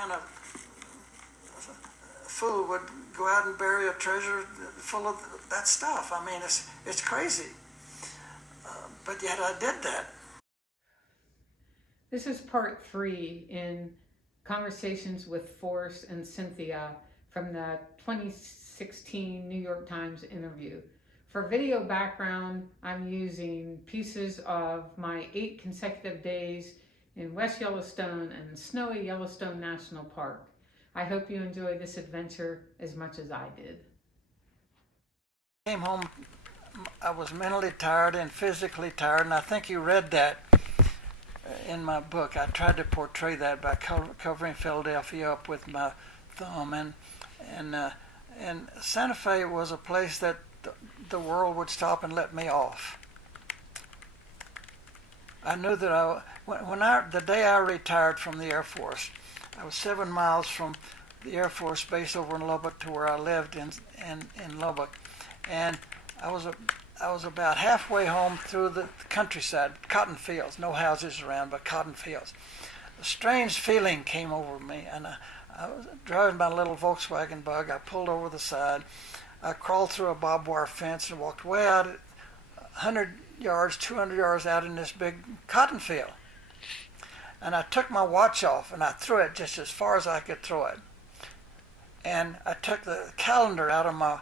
kind of fool would go out and bury a treasure full of that stuff. I mean, it's crazy. But yet I did that. This is part 3 in Conversations with Forrest and Cynthia from the 2016 New York Times interview. For video background, I'm using pieces of my 8 consecutive days in West Yellowstone and snowy Yellowstone National Park. I hope you enjoy this adventure as much as I did. Came home, I was mentally tired and physically tired, and I think you read that in my book. I tried to portray that by covering Philadelphia up with my thumb, and Santa Fe was a place that the world would stop and let me off. I knew that the day I retired from the Air Force, I was 7 miles from the Air Force base over in Lubbock to where I lived in Lubbock, and I was about halfway home through the countryside, cotton fields, no houses around, but cotton fields. A strange feeling came over me, and I was driving my little Volkswagen Bug. I pulled over the side. I crawled through a barbed wire fence and walked way out 100 yards, 200 yards out in this big cotton field. And I took my watch off and I threw it just as far as I could throw it. And I took the calendar out of my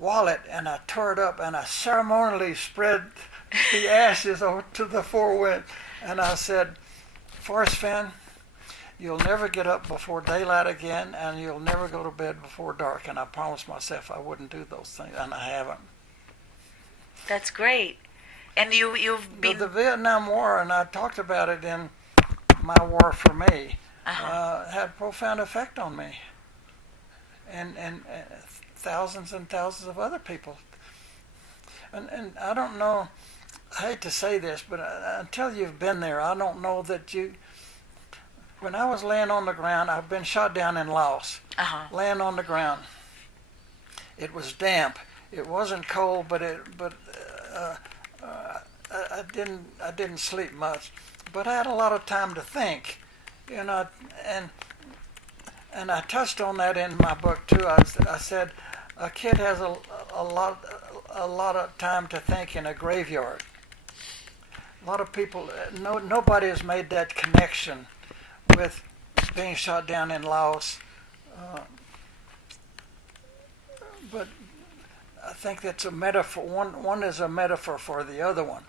wallet and I tore it up and I ceremonially spread the ashes over to the forewind. And I said, Forrest Fenn, you'll never get up before daylight again, and you'll never go to bed before dark. And I promised myself I wouldn't do those things, and I haven't. That's great. And you've been... The Vietnam War, and I talked about it in My War for Me, had a profound effect on me. And thousands and thousands of other people. And I don't know, I hate to say this, but until you've been there, I don't know that you... When I was laying on the ground, I've been shot down in Laos, laying on the ground. It was damp. It wasn't cold, but I didn't sleep much. But I had a lot of time to think, and I touched on that in my book too. I said a kid has a lot of time to think in a graveyard. A lot of people, nobody has made that connection with being shot down in Laos, but I think that's a metaphor. One is a metaphor for the other one.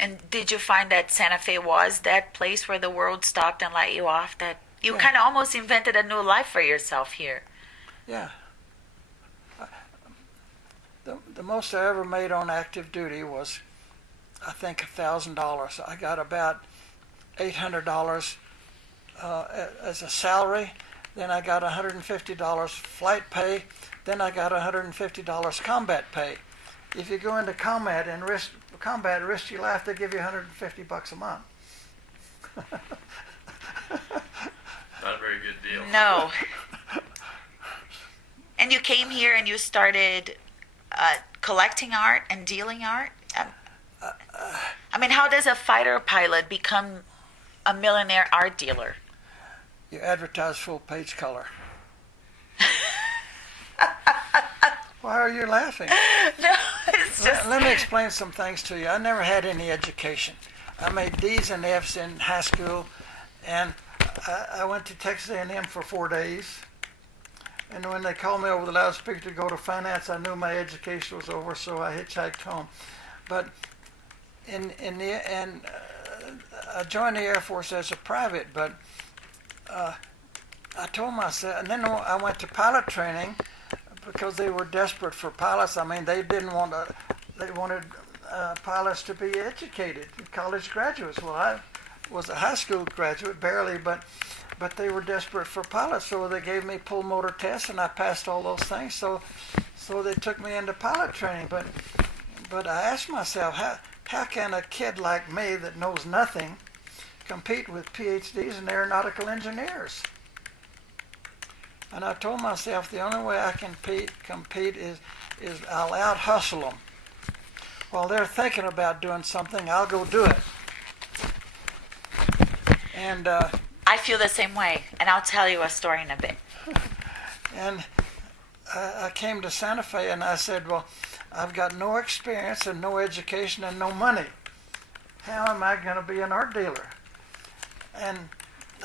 And did you find that Santa Fe was that place where the world stopped and let you off? That you kind of almost invented a new life for yourself here. Yeah. The most I ever made on active duty was, I think, $1,000. I got about $800 as a salary. Then I got $150 flight pay. Then I got $150 combat pay. If you go into combat and risk your life, they give you $150 a month. Not a very good deal. No. And you came here and you started collecting art and dealing art? I mean, how does a fighter pilot become a millionaire art dealer? You advertise full page color. Why are you laughing? No, it's just... Let me explain some things to you. I never had any education. I made D's and F's in high school, and I went to Texas A&M for 4 days. And when they called me over the loudspeaker to go to finance, I knew my education was over, so I hitchhiked home. But I joined the Air Force as a private, but I told myself, and then I went to pilot training because they were desperate for pilots. I mean, they wanted pilots to be educated, college graduates. Well, I was a high school graduate, barely, but they were desperate for pilots, so they gave me pull motor tests, and I passed all those things. So they took me into pilot training. But I asked myself, how can a kid like me that knows nothing compete with PhDs and aeronautical engineers? And I told myself the only way I can compete is I'll out hustle them. While they're thinking about doing something, I'll go do it. And I I feel the same way, and I'll tell you a story in a bit. And I came to Santa Fe and I said, well, I've got no experience and no education and no money. How am I going to be an art dealer? And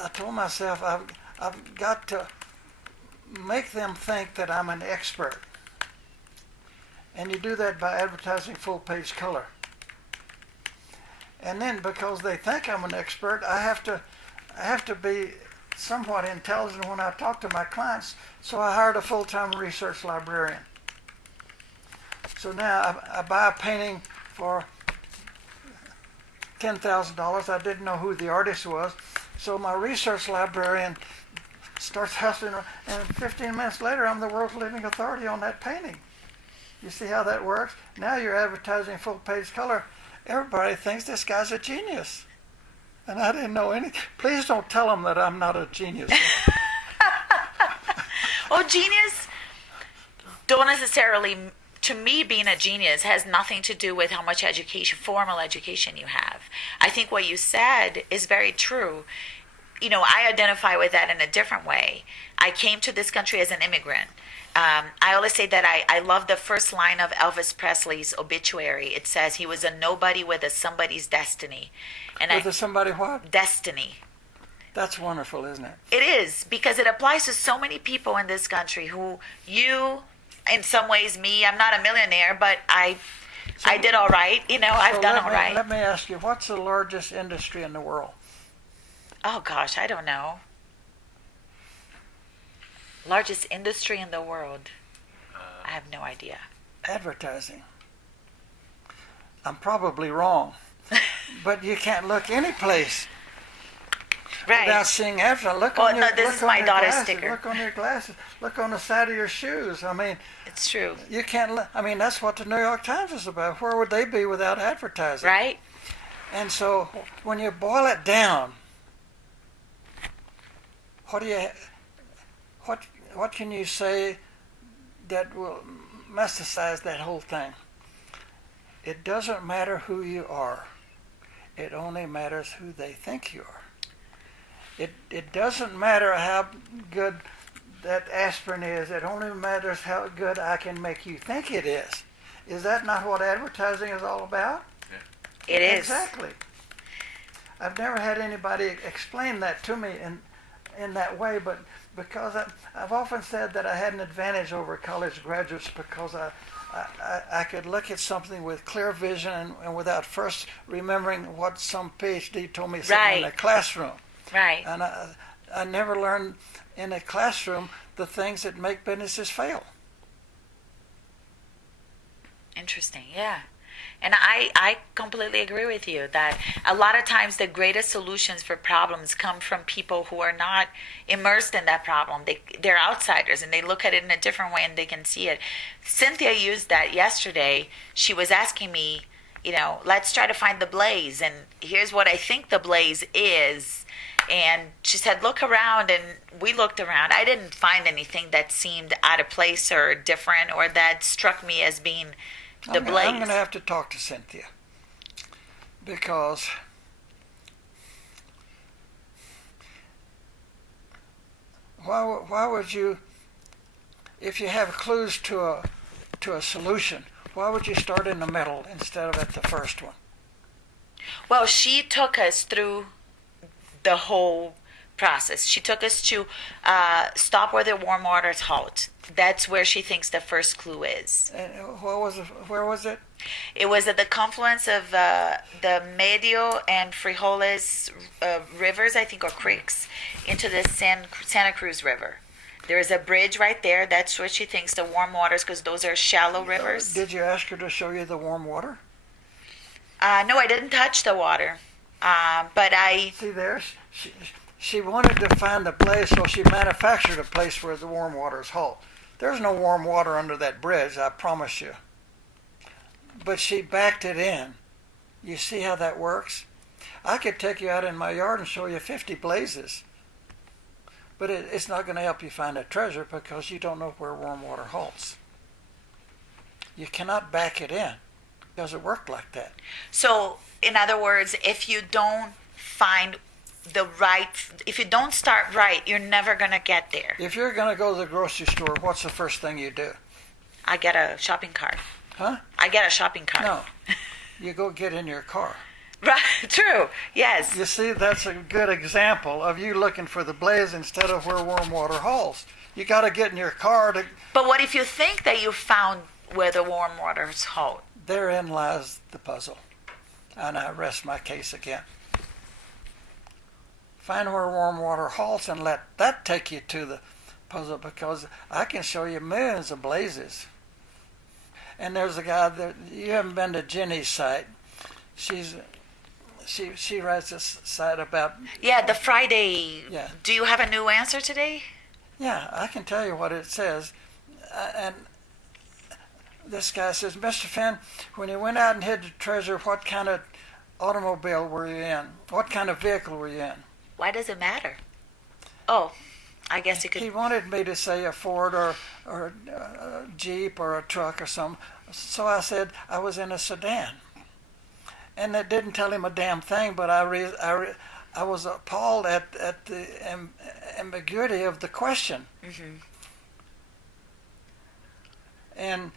I told myself I've got to make them think that I'm an expert. And you do that by advertising full page color. And then because they think I'm an expert, I have to be somewhat intelligent when I talk to my clients. So I hired a full-time research librarian. So now I buy a painting for $10,000. I didn't know who the artist was. So my research librarian starts hustling, and 15 minutes later, I'm the world's living authority on that painting. You see how that works? Now you're advertising full-page color. Everybody thinks this guy's a genius. And I didn't know any. Please don't tell them that I'm not a genius. Well, genius don't necessarily, to me, being a genius has nothing to do with how much education, formal education you have. I think what you said is very true. You know, I identify with that in a different way. I came to this country as an immigrant. I always say that I love the first line of Elvis Presley's obituary. It says he was a nobody with a somebody's destiny. And With a somebody what? Destiny. That's wonderful, isn't it? It is, because it applies to so many people in this country who you, in some ways, me, I'm not a millionaire, but I did all right. You know, I've done all right. Let me ask you, what's the largest industry in the world? Oh, gosh, I don't know. Largest industry in the world. I have no idea. Advertising. I'm probably wrong. But you can't look any place Right. without seeing advertising. Look Well, on your, no, this look is on my your daughter's glasses. sticker. Look on your glasses. Look on the side of your shoes. I mean, It's true. you can't. I mean, that's what the New York Times is about. Where would they be without advertising? Right? And so, when you boil it down, what can you say that will masticize that whole thing? It doesn't matter who you are. It only matters who they think you are. It doesn't matter how good that aspirin is. It only matters how good I can make you think it is. Is that not what advertising is all about? It is. Exactly. I've never had anybody explain that to me in that way, but because I've often said that I had an advantage over college graduates because I could look at something with clear vision and without first remembering what some PhD told me sitting in a classroom. Right. And I never learned in a classroom the things that make businesses fail. Interesting, yeah. And I completely agree with you that a lot of times the greatest solutions for problems come from people who are not immersed in that problem. They're outsiders and they look at it in a different way and they can see it. Cynthia used that yesterday. She was asking me, you know, let's try to find the blaze. And here's what I think the blaze is. And she said, look around. And we looked around. I didn't find anything that seemed out of place or different or that struck me as being the blaze. I'm going to have to talk to Cynthia because why would you, if you have clues to a solution, why would you start in the middle instead of at the first one? Well, she took us through the whole process. She took us to stop where the warm waters halt. That's where she thinks the first clue is. And where was it? It was at the confluence of the Medio and Frijoles rivers, I think, or creeks, into the Santa Cruz River. There is a bridge right there. That's where she thinks the warm waters, because those are shallow rivers. Did you ask her to show you the warm water? No, I didn't touch the water. But I... See there? She wanted to find a place, so she manufactured a place where the warm waters halt. There's no warm water under that bridge, I promise you. But she backed it in. You see how that works? I could take you out in my yard and show you 50 blazes. But it's not going to help you find a treasure because you don't know where warm water halts. You cannot back it in. It doesn't work like that. So, in other words, if you don't find if you don't start right, you're never going to get there. If you're going to go to the grocery store, what's the first thing you do? I get a shopping cart. Huh? I get a shopping cart. No. You go get in your car. Right, true, yes. You see, that's a good example of you looking for the blaze instead of where warm water halts. You got to get in your car to... But what if you think that you found where the warm waters hold? Therein lies the puzzle. And I rest my case again. Find where warm water halts and let that take you to the puzzle, because I can show you millions of blazes. And there's a guy that you haven't been to Jenny's site. She writes a site about... Yeah, the Friday. Yeah. Do you have a new answer today? Yeah, I can tell you what it says. And this guy says, Mr. Fenn, when you went out and hid the treasure, what kind of automobile were you in? What kind of vehicle were you in? Why does it matter? Oh, I guess you could... He wanted me to say a Ford or a Jeep or a truck or something. So I said I was in a sedan. And it didn't tell him a damn thing, but I was appalled at the ambiguity of the question. Mm-hmm. And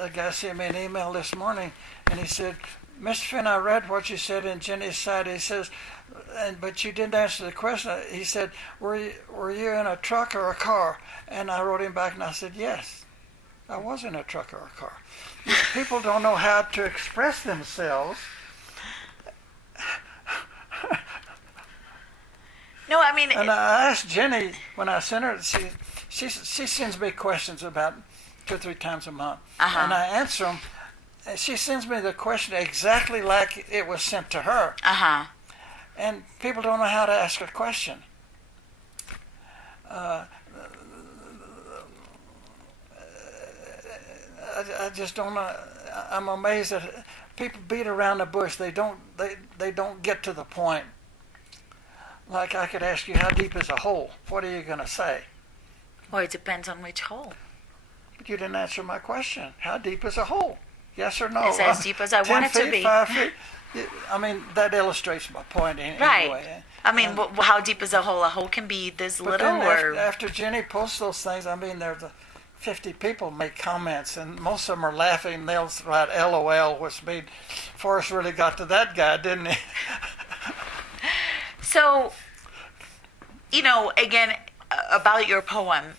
the guy sent me an email this morning, and he said, Mr. Fenn, I read what you said in Jenny's site. He says, but you didn't answer the question. He said, were you in a truck or a car? And I wrote him back and I said, yes, I was in a truck or a car. People don't know how to express themselves. No, I mean... And I asked Jenny, when I sent her, she sends me questions about 2 or 3 times a month. Uh-huh. And I answer them. And she sends me the question exactly like it was sent to her. Uh-huh. And people don't know how to ask a question. I just don't know. I'm amazed that people beat around the bush. They don't get to the point. Like I could ask you, how deep is a hole? What are you going to say? Well, it depends on which hole. But you didn't answer my question. How deep is a hole? Yes or no? It's as deep as I want it to 10 feet, be. 5 feet? I mean, that illustrates my point Right. anyway. I mean, how deep is a hole? A hole can be this But little, then or... after Jenny posts those things, I mean, there's 50 people make comments, and most of them are laughing. They'll write LOL, which means Forrest really got to that guy, didn't he? So, again, about your poem,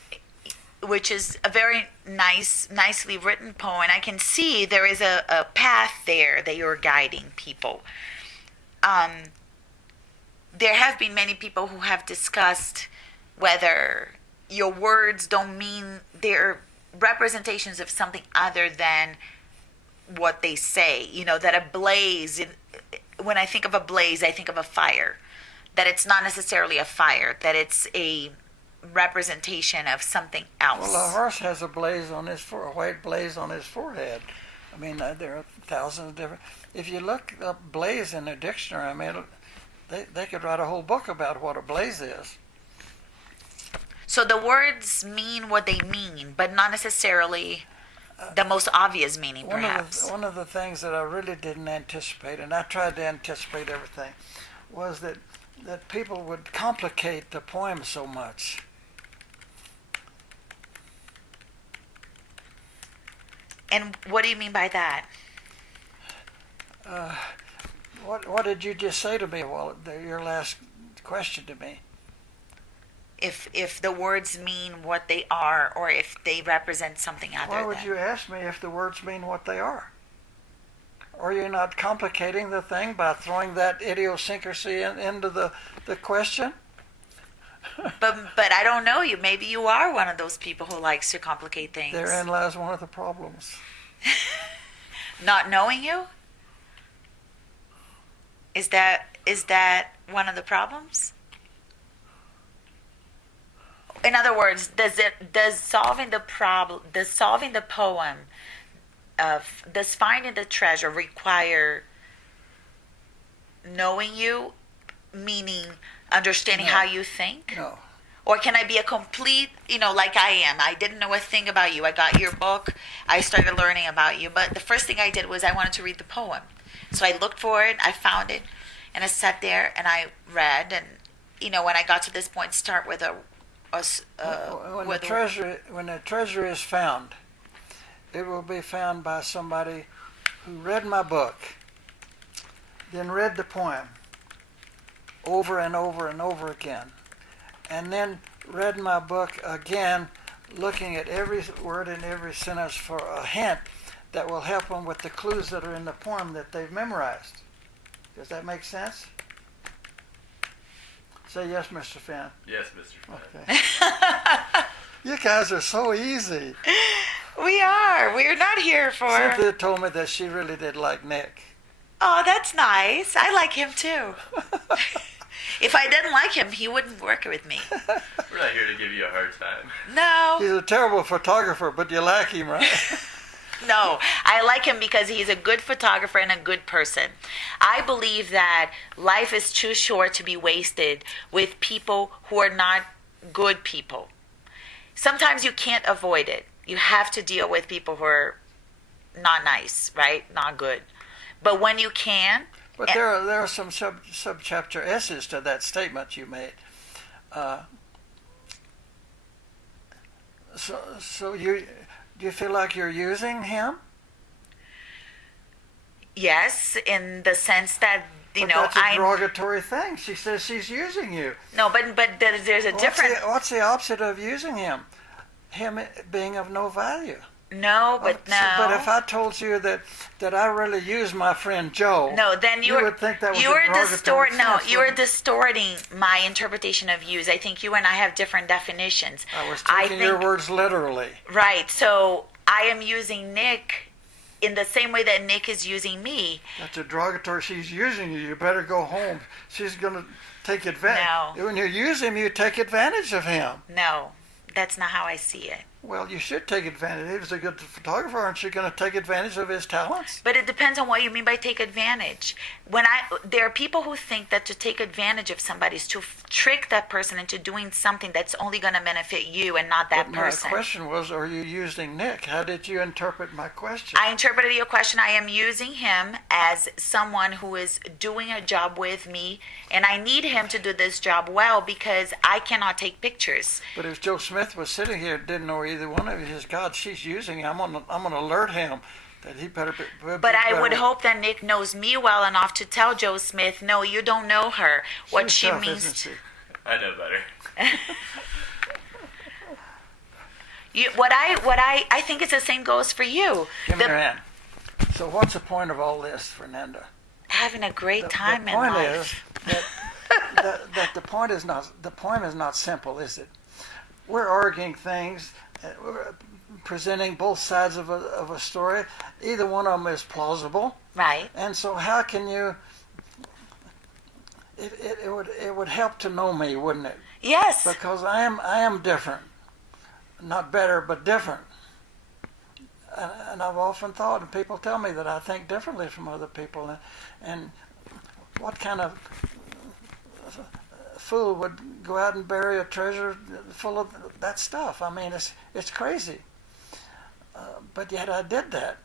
which is a very nicely written poem, I can see there is a path there that you're guiding people. There have been many people who have discussed whether your words don't mean they're representations of something other than what they say. That a blaze, when I think of a blaze, I think of a fire. That it's not necessarily a fire, that it's a representation of something else. Well, a horse has a white blaze on his forehead. I mean, there are thousands of different... If you look up blaze in a dictionary, I mean, they could write a whole book about what a blaze is. So the words mean what they mean, but not necessarily the most obvious meaning, perhaps. One of the things that I really didn't anticipate, and I tried to anticipate everything, was that people would complicate the poem so much. And what do you mean by that? What did you just say to me? Well, your last question to me. If the words mean what they are, or if they represent something other Why than... would you ask me if the words mean what they are? Are you not complicating the thing by throwing that idiosyncrasy into the question? But I don't know you. Maybe you are one of those people who likes to complicate things. Therein lies one of the problems. Not knowing you? Is that one of the problems? In other words, does solving the poem of does finding the treasure require knowing you, meaning understanding No. how you think? No. Or can I be a complete, like I am? I didn't know a thing about you. I got your book. I started learning about you. But the first thing I did was I wanted to read the poem. So I looked for it. I found it. and I sat there and I read, and when I got to this point, start with when the treasure is found, it will be found by somebody who read my book, then read the poem over and over and over again, and then read my book again, looking at every word and every sentence for a hint that will help them with the clues that are in the poem that they've memorized. Does that make sense? Say yes, Mr. Fenn. Yes, Mr. Fenn. Okay. You guys are so easy. We are. We're not here for... Cynthia told me that she really did like Nick. Oh, that's nice. I like him too. If I didn't like him, he wouldn't work with me. We're not here to give you a hard time. No. He's a terrible photographer, but you like him, right? No, I like him because he's a good photographer and a good person. I believe that life is too short to be wasted with people who are not good people. Sometimes you can't avoid it. You have to deal with people who are not nice, right? Not good. But when you can... But there are some sub-chapter S's to that statement you made. So do you feel like you're using him? Yes, in the sense that, that's a derogatory thing. She says she's using you. No, but there's a different... What's the opposite of using him? Him being of no value. No, but no. But if I told you that I really use my friend Joe, no, then you would think that was a derogatory sense. No, you are distorting my interpretation of use. I think you and I have different definitions. I was taking your words literally. Right. So I am using Nick in the same way that Nick is using me. That's a derogatory. She's using you. You better go home. She's going to take advantage. No. When you use him, you take advantage of him. No, that's not how I see it. Well, you should take advantage. If he's a good photographer, aren't you going to take advantage of his talents? But it depends on what you mean by take advantage. There are people who think that to take advantage of somebody is to trick that person into doing something that's only going to benefit you and not that person. My question was, are you using Nick? How did you interpret my question? I interpreted your question. I am using him as someone who is doing a job with me, and I need him to do this job well because I cannot take pictures. But if Joe Smith was sitting here and didn't know either one of you, his God, she's using him. I'm gonna alert him that he better be. But I would hope that Nick knows me well enough to tell Joe Smith, no, you don't know her. What she tough, means. Isn't she? I know better. I think it's the same goes for you. Give me your hand. So what's the point of all this, Fernanda? Having a great time in life. The point is that the point is not simple, is it? We're arguing things, we're presenting both sides of a story. Either one of them is plausible. Right. And so how can you... It would help to know me, wouldn't it? Yes. Because I am different. Not better, but different. And I've often thought, and people tell me that I think differently from other people. And what kind of fool would go out and bury a treasure full of that stuff? I mean, it's crazy. But yet I did that.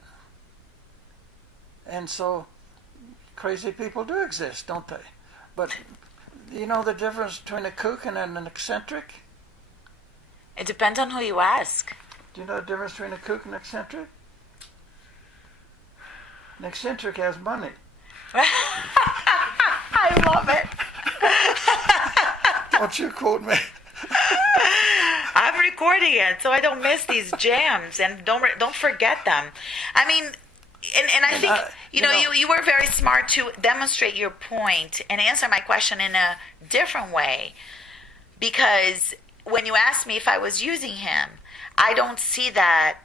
And so crazy people do exist, don't they? But do you know the difference between a kook and an eccentric? It depends on who you ask. Do you know the difference between a kook and an eccentric? An eccentric has money. I love it. Don't you quote me. I'm recording it so I don't miss these gems and don't forget them. I mean, and I think you were very smart to demonstrate your point and answer my question in a different way, because when you asked me if I was using him, I don't see that.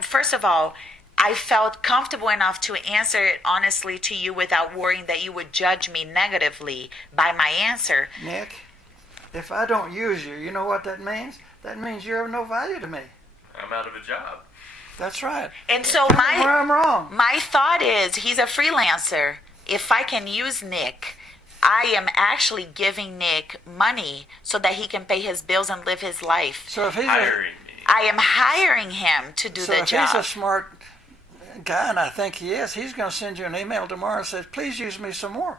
First of all, I felt comfortable enough to answer it honestly to you without worrying that you would judge me negatively by my answer. Nick, if I don't use you, you know what that means? That means you're of no value to me. I'm out of a job. That's right. And so Tell me where I'm wrong. My thought is he's a freelancer. If I can use Nick, I am actually giving Nick money so that he can pay his bills and live his life. So if he's Hiring me. I am hiring him to do the job. So if he's a smart guy, and I think he is, he's going to send you an email tomorrow and says, please use me some more.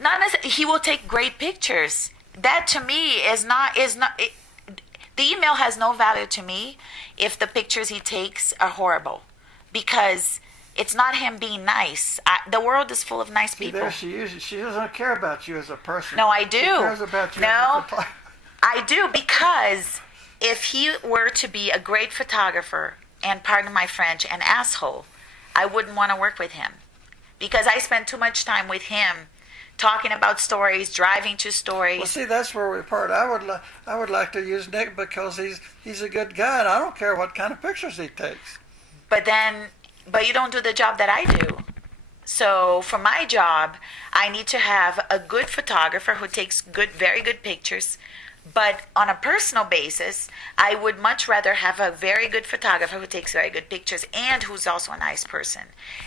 Not necessarily, he will take great pictures. That to me is not the email has no value to me if the pictures he takes are horrible, because it's not him being nice. The world is full of nice See, people. there she doesn't care about you as a person. No, I do. She cares about you No, as a photographer. I do, because if he were to be a great photographer, and pardon my French, an asshole, I wouldn't want to work with him, because I spend too much time with him talking about stories, driving to stories. Well, see, that's where we part. I would like to use Nick because he's a good guy, and I don't care what kind of pictures he takes. But you don't do the job that I do. So for my job, I need to have a good photographer who takes very good pictures. But on a personal basis, I would much rather have a very good photographer who takes very good pictures and who's also a nice person.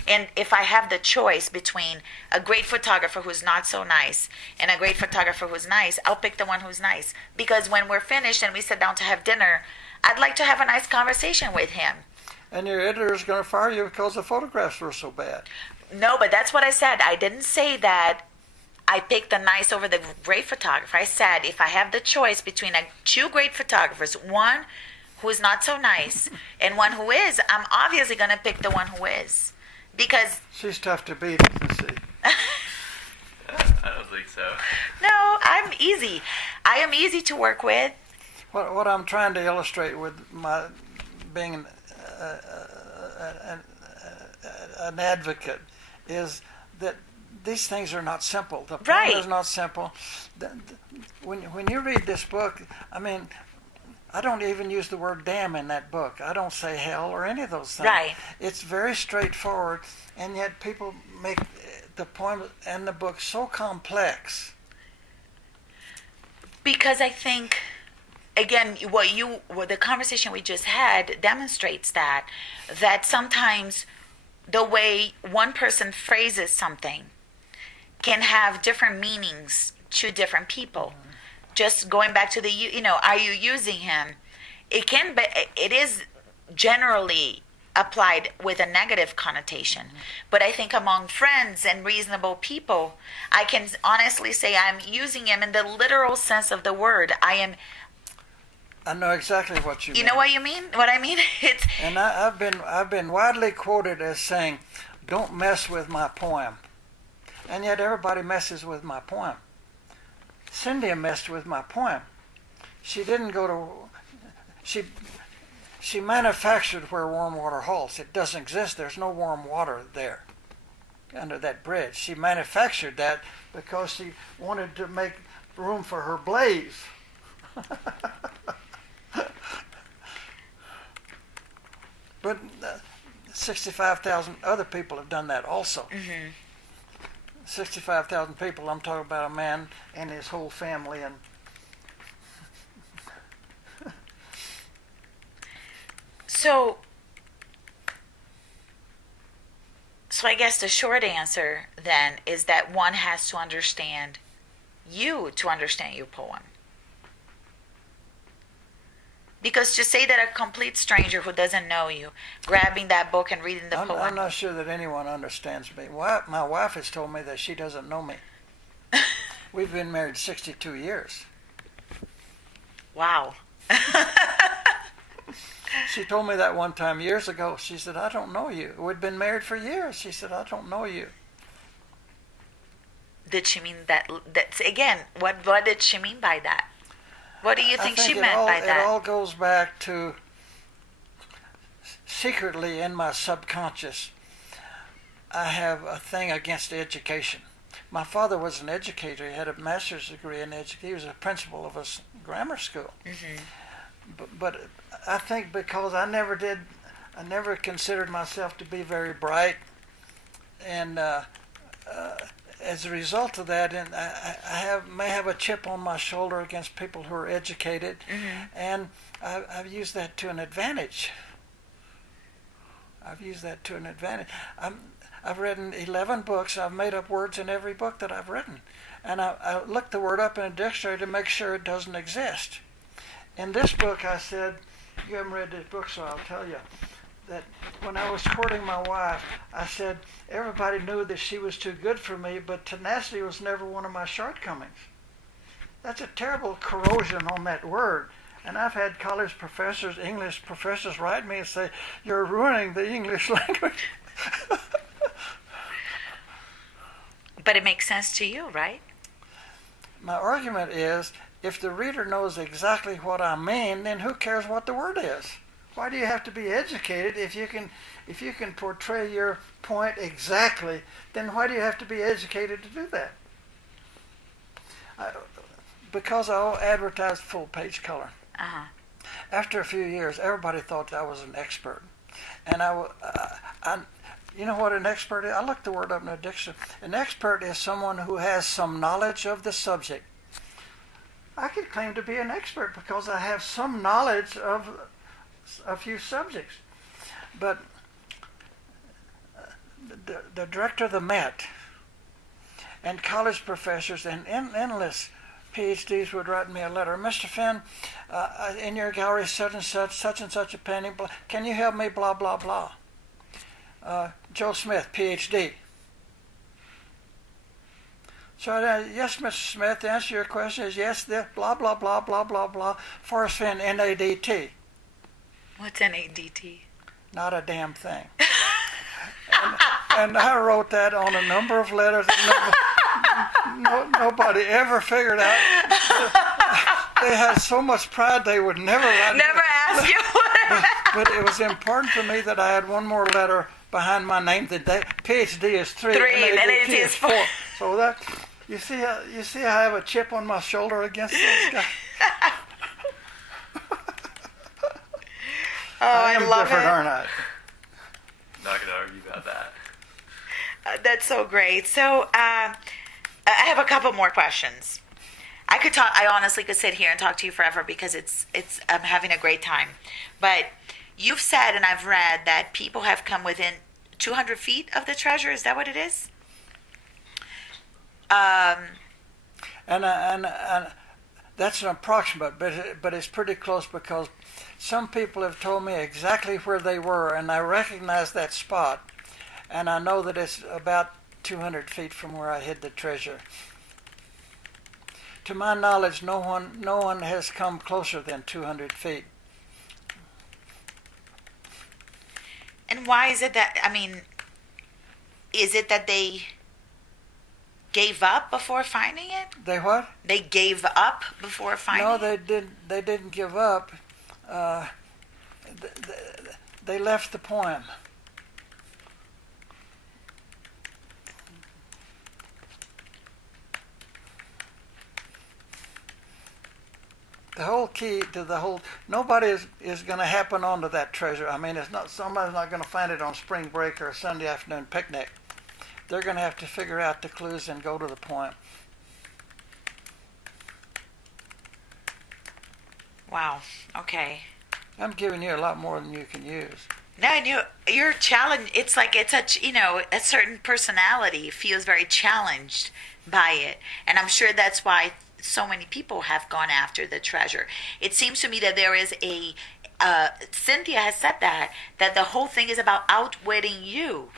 And if I have the choice between a great photographer who's not so nice and a great photographer who's nice, I'll pick the one who's nice. Because when we're finished and we sit down to have dinner, I'd like to have a nice conversation with him. And your editor is going to fire you because the photographs were so bad. No, but that's what I said. I didn't say that I picked the nice over the great photographer. I said if I have the choice between two great photographers, one who is not so nice and one who is, I'm obviously going to pick the one who is. Because she's tough to beat, you see. I don't think so. No, I'm easy. I am easy to work with. What I'm trying to illustrate with my being an advocate is that these things are not simple. The problem is not simple. When you read this book, I mean, I don't even use the word damn in that book. I don't say hell or any of those things. Right. It's very straightforward, and yet people make the poem and the book so complex. Because I think, again, what the conversation we just had demonstrates that sometimes the way one person phrases something can have different meanings to different people. Mm-hmm. Just going back to are you using him? It is generally applied with a negative connotation. Mm-hmm. But I think among friends and reasonable people, I can honestly say I'm using him in the literal sense of the word. I know exactly what you mean. You know what you mean? What I mean? And I've been widely quoted as saying, "Don't mess with my poem." And yet everybody messes with my poem. Cynthia messed with my poem. She didn't go to... She manufactured where warm water halts. It doesn't exist. There's no warm water there under that bridge. She manufactured that because she wanted to make room for her blaze. But 65,000 other people have done that also. Mm-hmm. 65,000 people. I'm talking about a man and his whole family. And so I guess the short answer then is that one has to understand you to understand your poem. Because to say that a complete stranger who doesn't know you, grabbing that book and reading the poem... I'm not sure that anyone understands me. My wife has told me that she doesn't know me. We've been married 62 years. Wow. She told me that one time years ago. She said, "I don't know you." We'd been married for years. She said, "I don't know you." Did she mean that? That's again, what did she mean by that? What do you think she meant by that? It all goes back to secretly in my subconscious, I have a thing against education. My father was an educator. He had a master's degree in education. He was a principal of a grammar school. Mm-hmm. But I think because I never considered myself to be very bright, and as a result of that, and I may have a chip on my shoulder against people who are educated, mm-hmm. and I've used that to an advantage. I've written 11 books. I've made up words in every book that I've written, and I looked the word up in a dictionary to make sure it doesn't exist. In this book, I said, you haven't read this book, so I'll tell you. that when I was courting my wife, I said everybody knew that she was too good for me, but tenacity was never one of my shortcomings. That's a terrible corrosion on that word. And I've had college professors, English professors, write me and say, "You're ruining the English language." But it makes sense to you, right? My argument is, if the reader knows exactly what I mean, then who cares what the word is? Why do you have to be educated if you can portray your point exactly? Then why do you have to be educated to do that? Because I advertised full page color. Uh-huh. After a few years, everybody thought I was an expert, and you know what an expert is? I looked the word up in the dictionary. An expert is someone who has some knowledge of the subject. I could claim to be an expert because I have some knowledge of a few subjects. But the director of the Met and college professors and endless PhDs would write me a letter. "Mr. Fenn, in your gallery such and such a painting, can you help me, blah, blah, blah." Joe Smith, PhD. So, yes, Mr. Smith, the answer to your question is yes, blah, blah, blah, blah, blah, blah. Forrest Fenn, NADT. What's NADT? Not a damn thing. and I wrote that on a number of letters that nobody ever figured out. They had so much pride they would never write. Never ask you. But it was important to me that I had one more letter behind my name. The PhD is 3, and NADT is 4. So that you see how I have a chip on my shoulder against those guys. Oh, I love different, it. aren't I? Not going to argue about that. That's so great. So I have a couple more questions. I honestly could sit here and talk to you forever because I'm having a great time. But you've said, and I've read, that people have come within 200 feet of the treasure. Is that what it is? And that's an approximate, but it's pretty close because some people have told me exactly where they were, and I recognize that spot, and I know that it's about 200 feet from where I hid the treasure. To my knowledge, no one has come closer than 200 feet. And why is it that, is it that they gave up before finding it? They what? They gave up before finding it? No, they didn't give up. They left the poem. The whole key to nobody is going to happen onto that treasure. Somebody's not going to find it on spring break or a Sunday afternoon picnic. They're going to have to figure out the clues and go to the point. Wow. Okay. I'm giving you a lot more than you can use. No, and you're challenged. It's like a certain personality feels very challenged by it, and I'm sure that's why so many people have gone after the treasure. It seems to me that there is Cynthia has said that the whole thing is about outwitting you,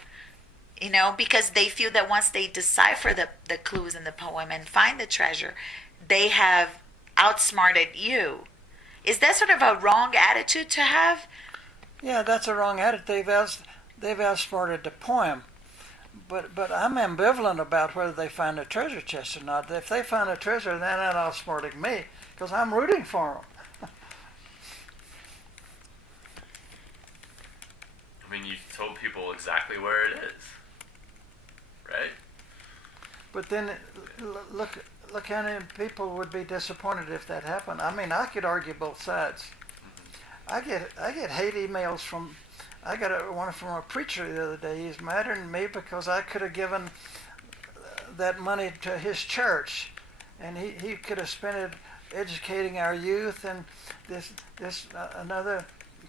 because they feel that once they decipher the clues in the poem and find the treasure, they have outsmarted you. Is that sort of a wrong attitude to have? Yeah, that's a wrong attitude. They've outsmarted the poem. But I'm ambivalent about whether they find a treasure chest or not. If they find a treasure, then they're not outsmarting me, because I'm rooting for them. You told people exactly where it is, right? But then look how many people would be disappointed if that happened. I could argue both sides. I get hate emails from. I got one from a preacher the other day. He's madder than me because I could have given that money to his church, and he could have spent it educating our youth. And another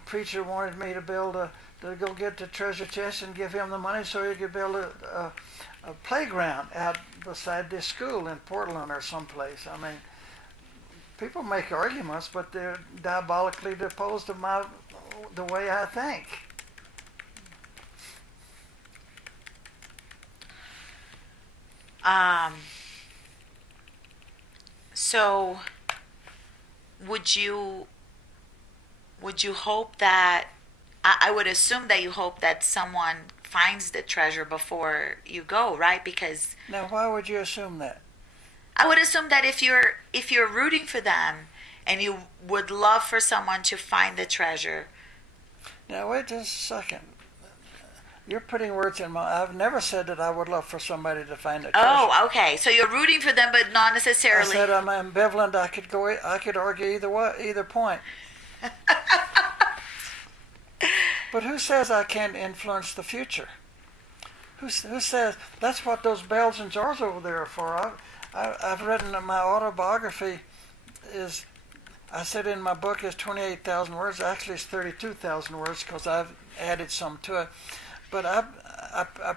preacher wanted me to to go get the treasure chest and give him the money so he could build a playground out beside this school in Portland or someplace. People make arguments, but they're diabolically opposed to the way I think. So would you hope that I would assume that you hope that someone finds the treasure before you go, right? Because Now, why would you assume that? I would assume that if you're rooting for them and you would love for someone to find the treasure. Now, wait just a second. You're putting words in my. I've never said that I would love for somebody to find a treasure. Oh, okay. So you're rooting for them, but not I necessarily. said I'm ambivalent. I could argue either point. But who says I can't influence the future? Who says that's what those bells and jars over there are for? I've written that my autobiography is. I said in my book is 28,000 words. Actually, it's 32,000 words because I've added some to it. But I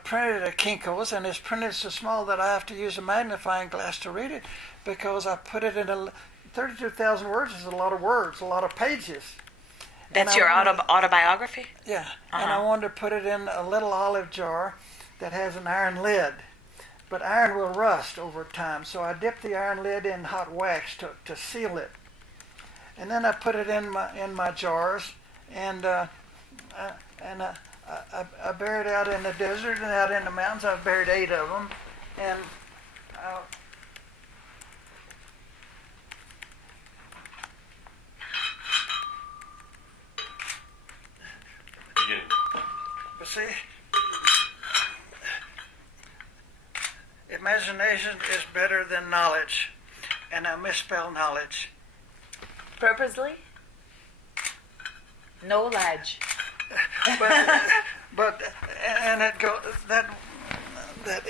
printed it at Kinko's, and it's printed so small that I have to use a magnifying glass to read it because I put it in 32,000 words is a lot of words, a lot of pages. That's your autobiography? Yeah, and I wanted to put it in a little olive jar that has an iron lid. But iron will rust over time, so I dipped the iron lid in hot wax to seal it. And then I put it in my jars, and I buried out in the desert and out in the mountains. I've buried 8 of them, and but see, imagination is better than knowledge, and I misspell knowledge. Purposely? Knowledge. but and it go that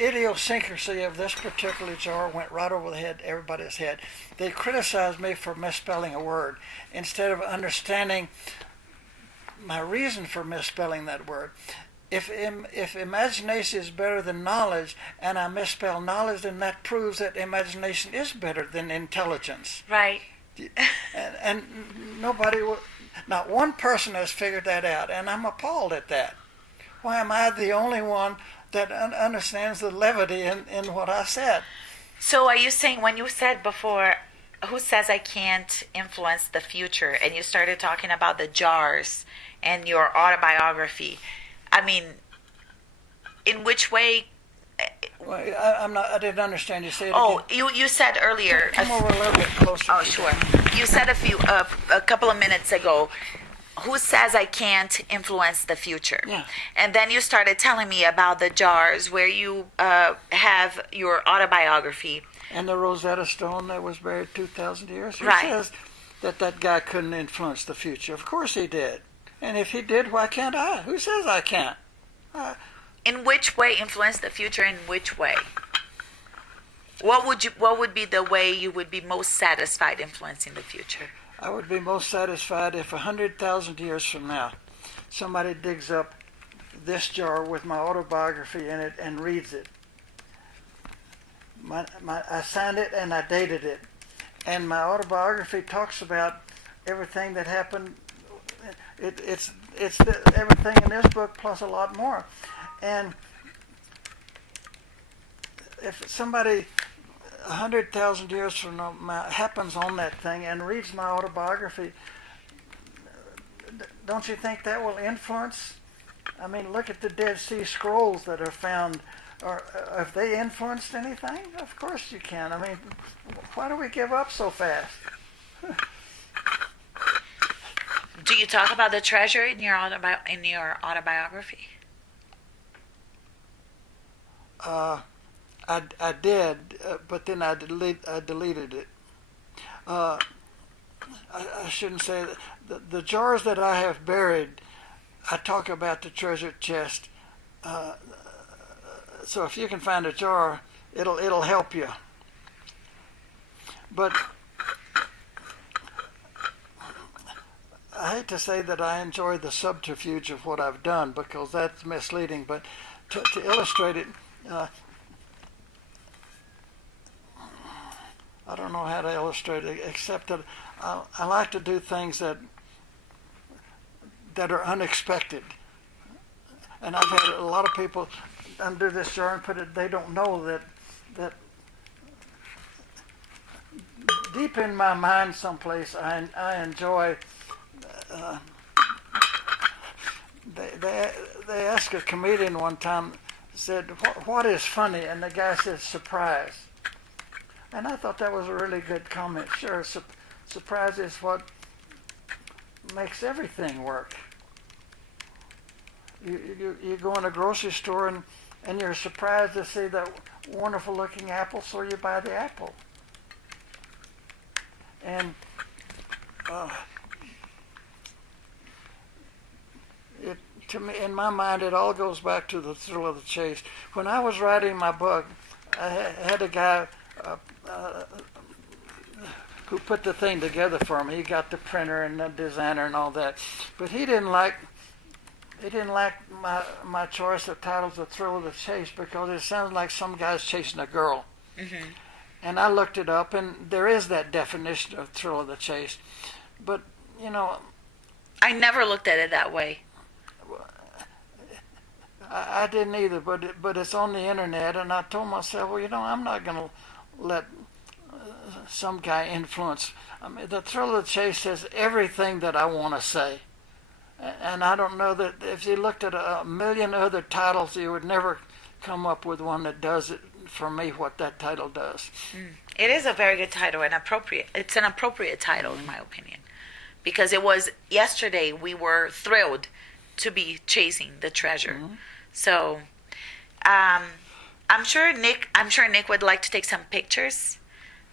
idiosyncrasy of this particular jar went right over the head, everybody's head. They criticized me for misspelling a word instead of understanding my reason for misspelling that word. If imagination is better than knowledge, and I misspell knowledge, then that proves that imagination is better than intelligence. Right. And nobody, not one person has figured that out, and I'm appalled at that. Why am I the only one that understands the levity in what I said? So are you saying, when you said before, who says I can't influence the future, and you started talking about the jars and your autobiography, I mean, in which way? Well, I didn't understand you. Say it Oh, again. you said earlier. Come over a little bit closer. Oh, sure. You said a couple of minutes ago, who says I can't influence the future? Yeah. And then you started telling me about the jars where you have your autobiography. And the Rosetta Stone that was buried 2,000 years. Who Right. says that guy couldn't influence the future? Of course he did. And if he did, why can't I? Who says I can't? In which way influence the future? In which way? What would be the way you would be most satisfied influencing the future? I would be most satisfied if 100,000 years from now somebody digs up this jar with my autobiography in it and reads it. I signed it and I dated it. And my autobiography talks about everything that happened. It's everything in this book plus a lot more. And if somebody 100,000 years from now happens on that thing and reads my autobiography, don't you think that will influence? I mean, look at the Dead Sea Scrolls that are found. Or have they influenced anything? Of course you can. I mean, why do we give up so fast? Do you talk about the treasure in your autobiography? I did, but then I deleted it. I shouldn't say that. The jars that I have buried, I talk about the treasure chest. So if you can find a jar, it'll help you. But I hate to say that I enjoy the subterfuge of what I've done because that's misleading. But to illustrate it, I don't know how to illustrate it except that I like to do things that are unexpected. And I've had a lot of people undo this jar and put it. They don't know that deep in my mind someplace, I enjoy. They asked a comedian one time, said, what is funny? And the guy said, surprise. And I thought that was a really good comment. Sure, surprise is what makes everything work. You go in a grocery store and you're surprised to see that wonderful looking apple, so you buy the apple. And to me, in my mind, it all goes back to the thrill of the chase. When I was writing my book, I had a guy who put the thing together for me. He got the printer and the designer and all that, but he didn't like my choice of titles, The Thrill of the Chase, because it sounds like some guy's chasing a girl. Mm-hmm. And I looked it up, and there is that definition of thrill of the chase. But, I never looked at it that way. I didn't either, but it's on the internet, and I told myself, well, I'm not going to let some guy influence. I mean, the thrill of the chase says everything that I want to say. And I don't know that if you looked at a million other titles, you would never come up with one that does it for me what that title does. It is a very good title and appropriate. It's an appropriate title, in my opinion, because it was yesterday we were thrilled to be chasing the treasure. Mm-hmm. So, I'm sure Nick would like to take some pictures.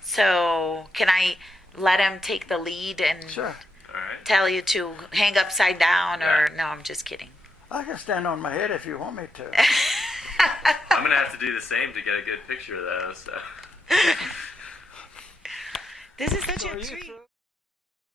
So, can I let him take the lead and sure. Tell you to hang upside down, or no? I'm just kidding. I can stand on my head if you want me to. I'm gonna have to do the same to get a good picture, though. So. This is such a treat.